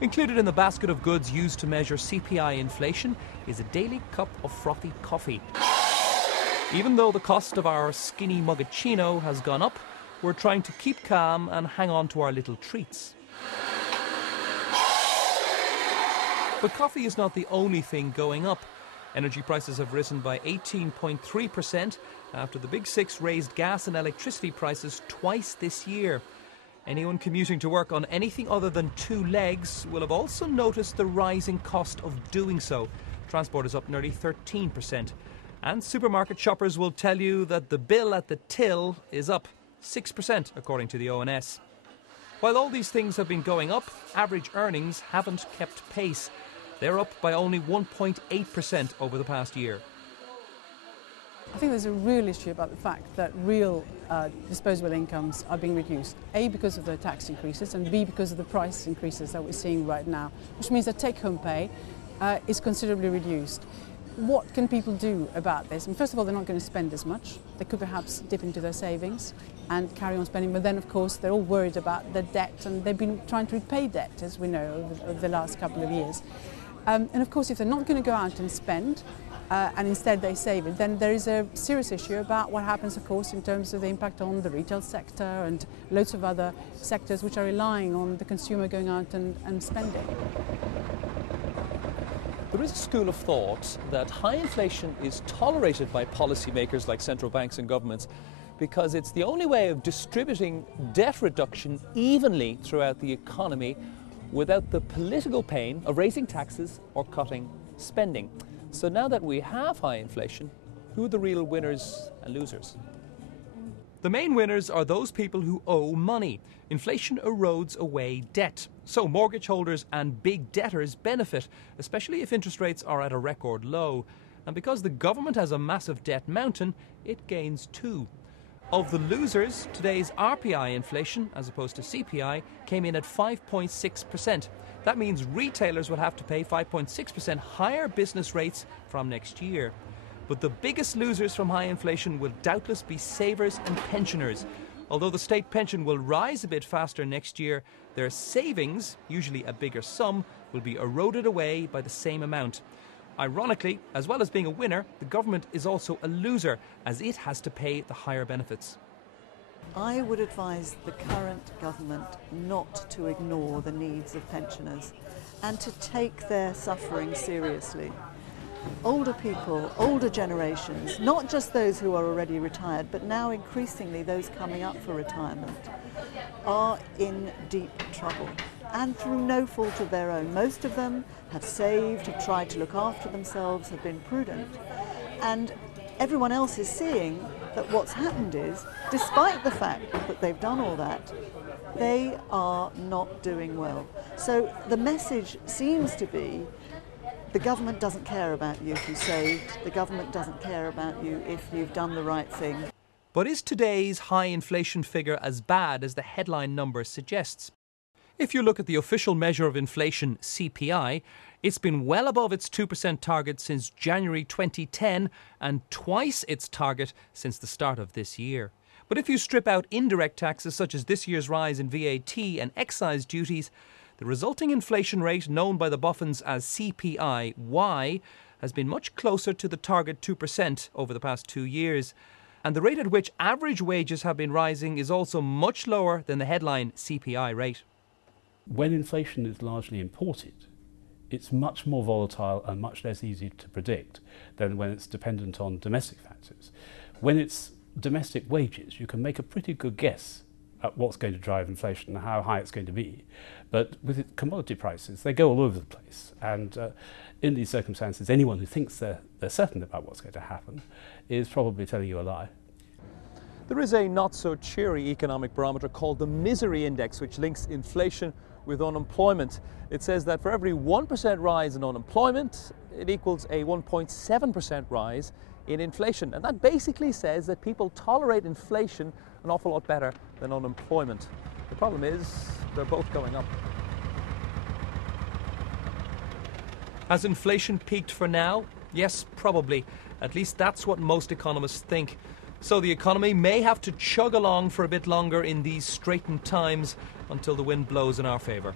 Included in the basket of goods used to measure CPI inflation is a daily cup of frothy coffee. Even though the cost of our skinny mugacchino has gone up, we're trying to keep calm and hang on to our little treats. But coffee is not the only thing going up. Energy prices have risen by 18.3% after the Big Six raised gas and electricity prices twice this year. Anyone commuting to work on anything other than two legs will have also noticed the rising cost of doing so. Transport is up nearly 13%. And supermarket shoppers will tell you that the bill at the till is up 6%, according to the ONS. While all these things have been going up, average earnings haven't kept pace. They're up by only 1.8% over the past year. I think there's a real issue about the fact that real disposable incomes are being reduced. A, because of the tax increases, and B, because of the price increases that we're seeing right now, which means that take-home pay is considerably reduced. What can people do about this? And first of all, they're not going to spend as much. They could perhaps dip into their savings and carry on spending. But then, of course, they're all worried about the debt, and they've been trying to repay debt, as we know, over the last couple of years. And of course, if they're not going to go out and spend, and instead they save it, then there is a serious issue about what happens, of course, in terms of the impact on the retail sector and loads of other sectors which are relying on the consumer going out and spending. There is a school of thought that high inflation is tolerated by policymakers like central banks and governments because it's the only way of distributing debt reduction evenly throughout the economy without the political pain of raising taxes or cutting spending. So now that we have high inflation, who are the real winners and losers? The main winners are those people who owe money. Inflation erodes away debt. So mortgage holders and big debtors benefit, especially if interest rates are at a record low. And because the government has a massive debt mountain, it gains too. Of the losers, today's RPI inflation, as opposed to CPI, came in at 5.6%. That means retailers will have to pay 5.6% higher business rates from next year. But the biggest losers from high inflation will doubtless be savers and pensioners. Although the state pension will rise a bit faster next year, their savings, usually a bigger sum, will be eroded away by the same amount. Ironically, as well as being a winner, the government is also a loser, as it has to pay the higher benefits. I would advise the current government not to ignore the needs of pensioners and to take their suffering seriously. Older people, older generations, not just those who are already retired, but now increasingly those coming up for retirement, are in deep trouble. And through no fault of their own. Most of them have saved, have tried to look after themselves, have been prudent. And everyone else is seeing that what's happened is, despite the fact that they've done all that, they are not doing well. So the message seems to be, the government doesn't care about you if you saved, the government doesn't care about you if you've done the right thing. But is today's high inflation figure as bad as the headline number suggests? If you look at the official measure of inflation, CPI, it's been well above its 2% target since January 2010 and twice its target since the start of this year. But if you strip out indirect taxes such as this year's rise in VAT and excise duties, the resulting inflation rate, known by the boffins as CPI-Y, has been much closer to the target 2% over the past 2 years. And the rate at which average wages have been rising is also much lower than the headline CPI rate. When inflation is largely imported, it's much more volatile and much less easy to predict than when it's dependent on domestic factors. When it's domestic wages, you can make a pretty good guess at what's going to drive inflation and how high it's going to be. But with commodity prices, they go all over the place. And in these circumstances, anyone who thinks they're certain about what's going to happen is probably telling you a lie. There is a not-so-cheery economic barometer called the Misery Index, which links inflation with unemployment. It says that for every 1% rise in unemployment, it equals a 1.7% rise in inflation. And that basically says that people tolerate inflation an awful lot better than unemployment. The problem is they're both going up. Has inflation peaked for now? Yes, probably. At least that's what most economists think. So the economy may have to chug along for a bit longer in these straitened times until the wind blows in our favour.